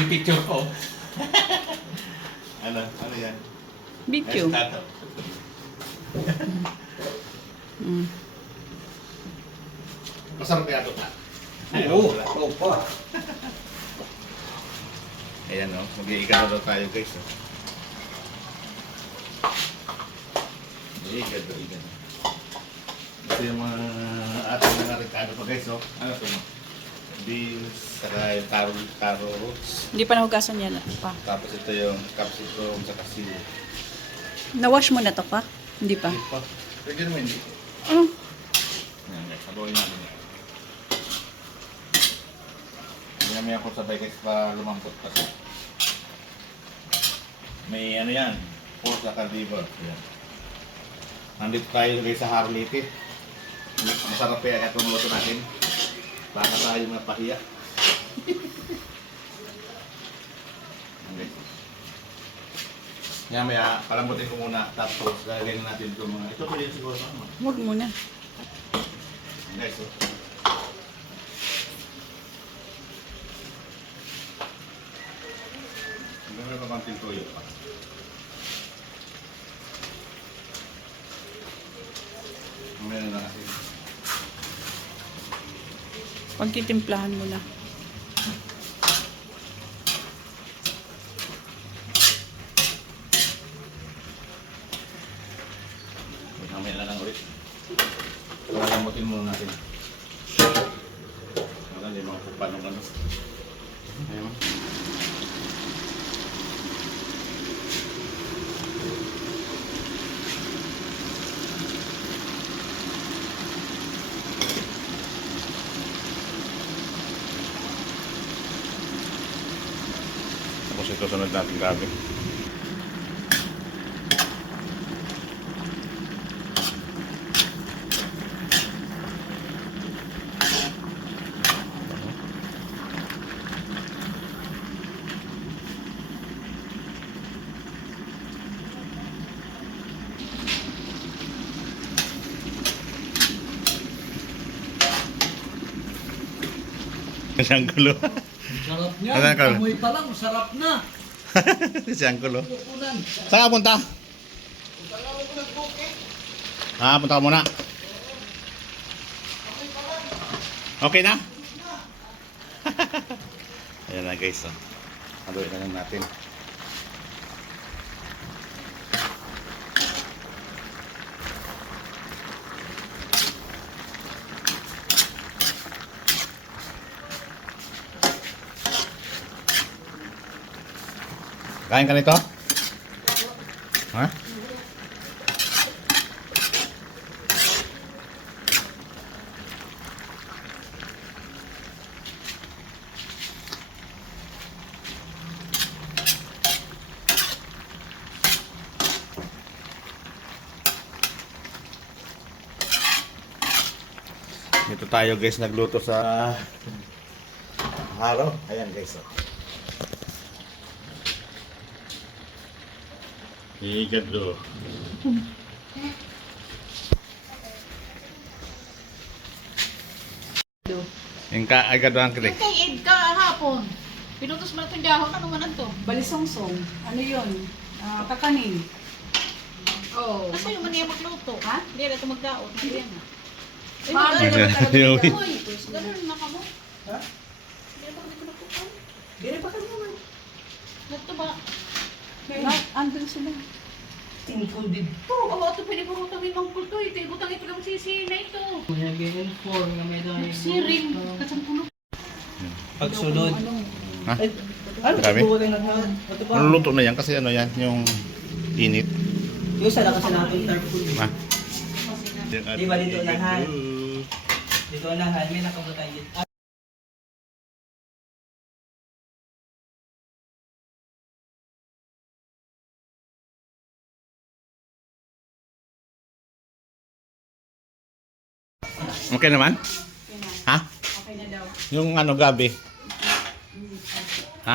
Pipicture ko. Ano yan? Video. Masarap kaya ito pa? Oo, oo pa. Ayan o, mag-iikado daw tayo guys. Iikado, iikado. Ito yung mga ating mga rekado pa guys. Ano ito mo? Beans, saka yung carrots. Hindi pa nahugasan yan pa. Tapos ito yung capsicum, saka sili. Na-wash mo na to pa? Hindi pa. Hindi pa. Pwede naman hindi. Oh. Ayan guys, sabaw natin yan. May ako sabay guys pa lumambot kasi. May ano yan, pork saka liver. Ayan. Nandito tayo guys sa Harley. Masarap kaya itong luto natin. Baka tayo mapahiya. Okay. Yan, maya, palambutin ko muna. Tapos, gagawin natin itong mga... Ito pwede siguro sa ano. Huwag muna. Guys, Hanggang may papanting toyo pa. Meron na kasi. Pagtitimplahan mo na. Mamaya na lang ulit. Palamutin muna natin. Wala, hindi mga kupanong ano. Ayun. Tapos ito sunod natin gabi. Siyang gulo. Sarap niya. Ano ka? Amoy pa lang, sarap na. Siyang gulo. Kukunan. Saan ka punta? Punta ka muna. Okay na? Ayan na guys. Haluin na lang natin. Kain ka nito? Ha? Dito tayo guys nagluto sa halo. Ayan guys. Igado. Yung agado ang kili. Kay Ed ka hapon. Pinutos mo na itong dahon. Ano man ito? Balisongsong. Ano yun? Kakanin. Oo. Kasi yung maniya magluto. Ha? Hindi na ito magdaon. Ayan na. Ay, Ma'am, magdaon na talaga Yung- ito. Uy, ganun na ka mo. Ha? Hindi na ba nagluto? Dili pa ka naman. Ito ba? Andun sila. Tingkol dito. Oo, ito pinipurutan mo yung kulto. Ito yung butang ito lang sisi na ito. May inform nga may dahil. Siring. Kasampulo. Pagsunod. Ha? Ay, ano Grabe. ba tayo naghan? Ito ba? Maluluto na yan kasi ano yan, yung init. Yung sana kasi natin tarpul. Ha? Di ba dito unahan? Dito unahan, may nakabutay dito. Okay naman? Ha? Okay na daw. Yung ano gabi? Ha?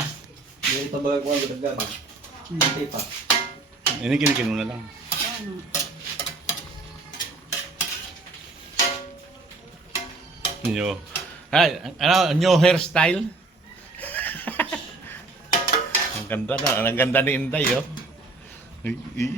Hindi pa bagay ko ang gagawin. Hindi pa. Ini kinikin mo na lang. Ano? New. Ay, ano, new hairstyle? Ang ganda na. Ang ganda ni Inday, oh. Ay, ay.